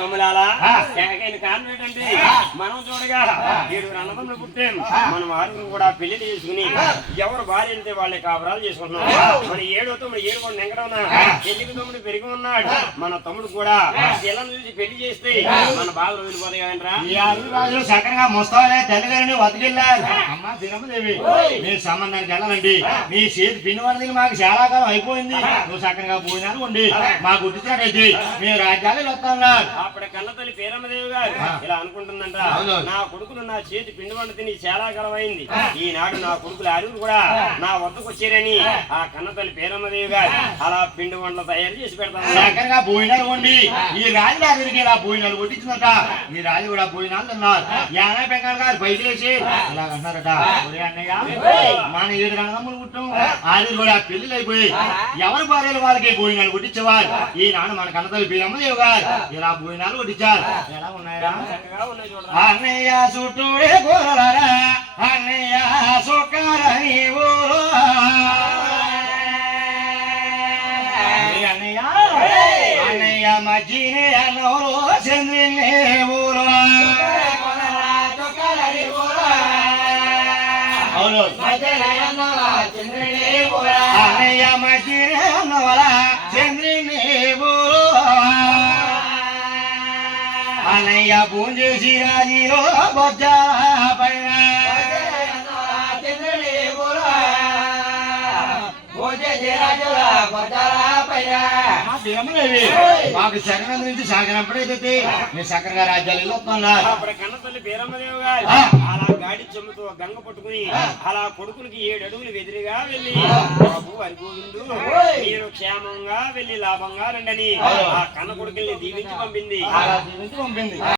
తమ్ములాలా కారణం ఏంటంటే మనం చూడగా 7 అన్నదమ్ములు పుట్టాం. మనం 6 కూడా పెళ్లి చేసుకుని ఎవరు భార్య వెళ్తే వాళ్ళే కాపురాలు చేసుకుంటున్నాం. మన 7వ తమ్ముడు 7 కూడా నెంగడవునా పెళ్లికి తమ్ముడు పెరిగి ఉన్నాడు. మన తమ్ముడు కూడా పిల్లలు చూసి పెళ్లి చేస్తే మన బాధలు వదిలిపోతాయి కదంట్రా. చక్కగా ముస్తాలే తల్లిగారిని వదిలిల్లారు. అమ్మ దినమదేవి నీ సంబంధానికి వెళ్ళాలండి. నీ చేతి పిండి వంటది మాకు చాలా కాలం అయిపోయింది. నువ్వు చక్కగా భోజనాలు ఉండి మా గుర్తించినట్టయితే మేము రాజ్యాలు వస్తున్నారు. అప్పుడు కన్నతల్లి పేరమ్మదేవి గారు ఇలా అనుకుంటుందంట, నా కొడుకులు నా చేతి పిండి వంట తిని చాలా కాలం అయింది. ఈనాడు నా కొడుకులు 6 కూడా నా వద్దకు వచ్చారని ఆ కన్నతల్లి పేరమ్మదేవి గారు అలా పిండి వంటలు తయారు చేసి పెడతాను. చక్కగా భోజనాలు ఉండి ఈ రాజు దగ్గరికి ఇలా భోజనాలు కొట్టించిందట. ఈ రాజు కూడా భోజనాలు తిన్నారు. యానా పెంకాడు గారు బయట వేసి ఇలా అన్నారట, అన్నయ్య మన 7 అన్నదమ్ములు పుట్టాం. 6 కూడా పెళ్లిళ్ళు అయిపోయి ఎవరి భార్యలు వాళ్ళకి భోజనాలు కొట్టించేవారు. ఈనాడు మన కన్నతల్లి పేరమ్మదేవి గారు ఇలా భోజనాలు కొట్టించారు. ఎలా ఉన్నాయా? అన్నయ్య చుట్టూడే కూరలరా అన్నయ్య సుఖరని ఊరు అన్నయ్య అన్నయ్య మధ్యనే అన్నవరు చంద్రుని ఊరు అన్నయ్య మధ్యనే అన్నవర చంద్రుని ఊరు అన్నయ్య పూజ చేసి రాజీలో బొజ్జా పైన మాకు శకరం నుంచి సాగనప్పుడైతే మీ చక్కగా రాజ్యాలు వస్తున్నారు. అప్పుడు కన్నతల్లి పేరమ్మదేవి గారు అలా గాడి చెమ్ముతో గంగ పట్టుకుని అలా కొడుకులకి 7 అడుగులు ఎదురుగా వెళ్ళి బాబు అరిగోవిందు మీరు క్షేమంగా వెళ్ళి లాభంగా రండని ఆ కన్న కొడుకుల్ని దీవించి పంపింది.